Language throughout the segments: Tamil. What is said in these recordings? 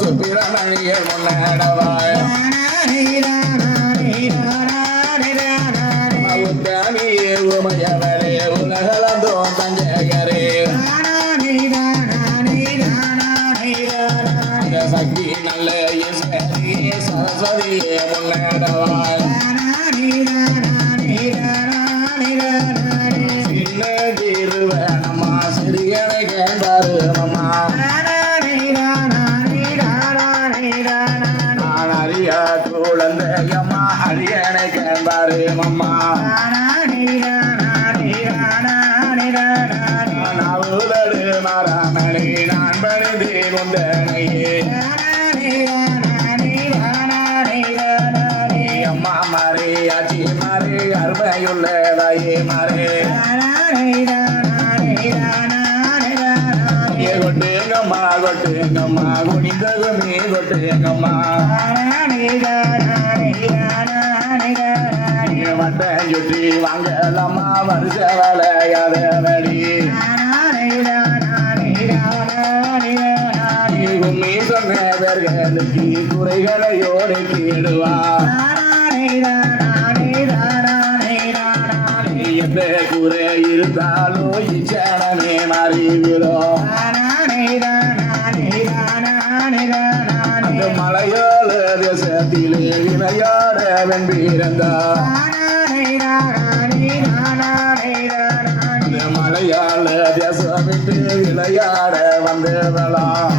சுப்பிரமணிய முன்னடவாய் உத்தானியே உமையவரே உலகளந்தோ தஞ்சகரே சக்தி நல்ல ஈஸ்வரியே சரஸ்வதியே முன்னடவாய் சின்ன திருவனம்மா சிறியனை கேட்டாரு அம்மா குழந்தையம்மா அரியணை கேட்பாரு அம்மா நவுலடு மராமணி நான் பணிந்து கொண்டனையே அம்மா மாறே ஆச்சி மாறே அருமையுள்ளதாயே மாறே கொட்டுங்கம்மா கொட்டுங்கம்மா குனிந்தகுமே கொட்டுங்கம்மா வட்டம் சுற்றி வாங்கலாமா வருஷ வேலையாத வழி உண்மை சொன்ன பேர்களுக்கு குறைகளையோடு கேடுவா எந்த குறை இருந்தாலோ இச்சனமே மாறிவிடும் அந்த மலையாள தேசத்திலே விளையாட வென்றிருந்தார் மலையாள தேசம் விட்டு விளையாட வந்தவளாம்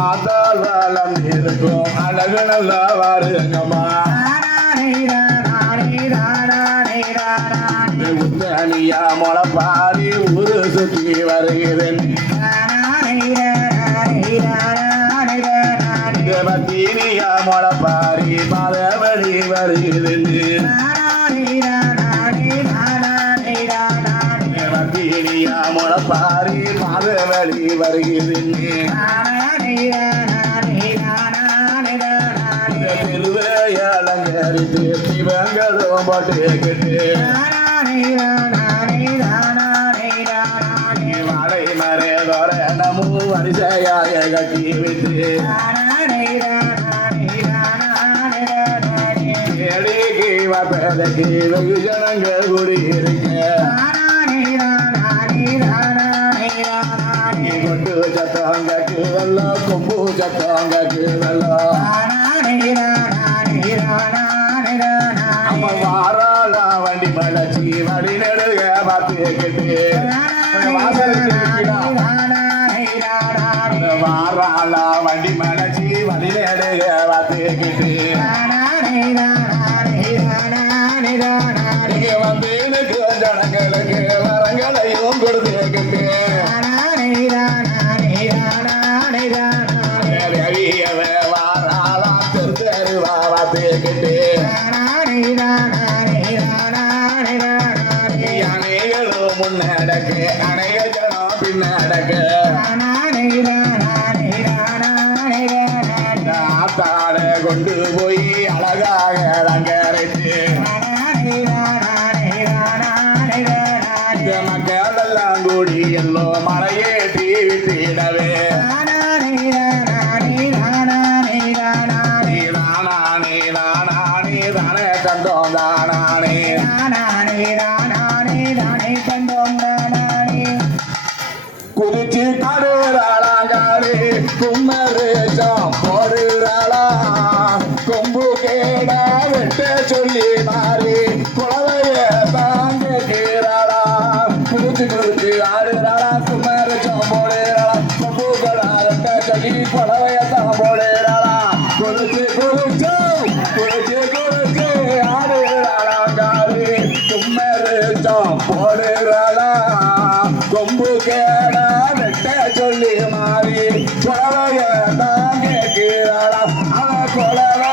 ஆதால் வளம் இருக்கும் அழகு நல்லா வாருங்கம்மா உத்தனியா முளப்பாரி ஊரு சுற்றி வருகிறேன் பத்தினியா முளப்பாரி பாதவழி வருகிறேன் பத்தினியா முளப்பாரி பாதவழி வருகிறேன் திருவையலங்கரித்து சிவங்களும் போட்டுக்கிட்டு மலை மறை தோரணமு வரிசையாக கட்டி விட்டு எடிக்கு வப்பதற்கு வெகு ஜனங்கள் கூடியிருக்க கொண்டு சத்தங்கக்கு வெள்ளம் கொம்பு சத்தங்கக்கு வெள்ளம் அம்மா வாராளா வண்டி மலச்சி வழி நெடுக பார்த்துக்கிட்டு வாராளா வண்டி மலச்சி வழி நெடுக பார்த்துக்கிட்டு வந்து எனக்கு ஜனங்களுக்கு வரங்களையும் கொடுத்துக்கிட்டு வாராளா தெருவா பார்த்துக்கிட்டு அணைகளும் முன்னடக்கு அணைகள் ஜனம் பின்னடக்கு ஆத்தாட கொண்டு போய் அழகாக அலங்கரித்து மக்கள் எல்லாம் கூடி எல்லோ மலையேற்றி விட்டிடவே தானே தந்தோம் தானே குதிச்சு கடுறாளாங்காரி கும்மரேசம் போடுறாளா கொம்பு கேட வெட்டு கொலவ